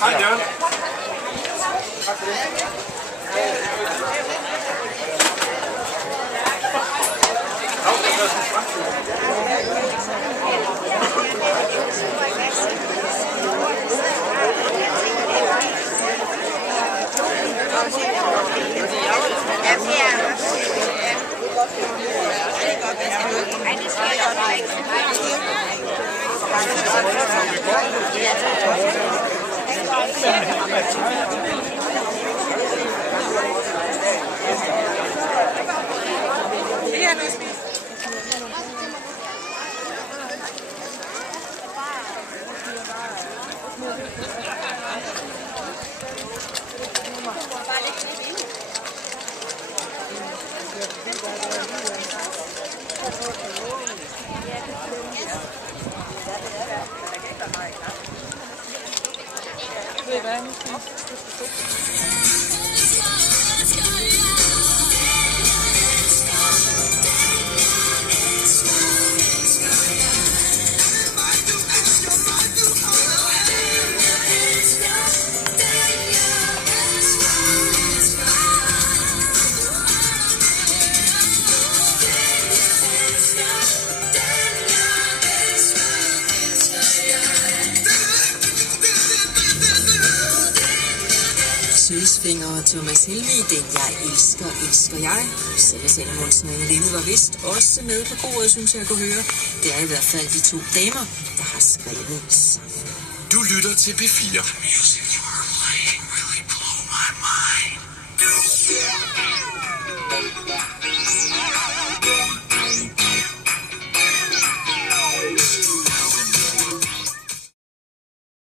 Hej, Jørgen. Sølvsvinger og Thomas Helmig, den jeg elsker jeg. Sanne Salomonsen og Lille var vist også med på bordet, synes jeg kunne høre. Det er i hvert fald de to damer, der har skrevet sammen. Du lytter til P4.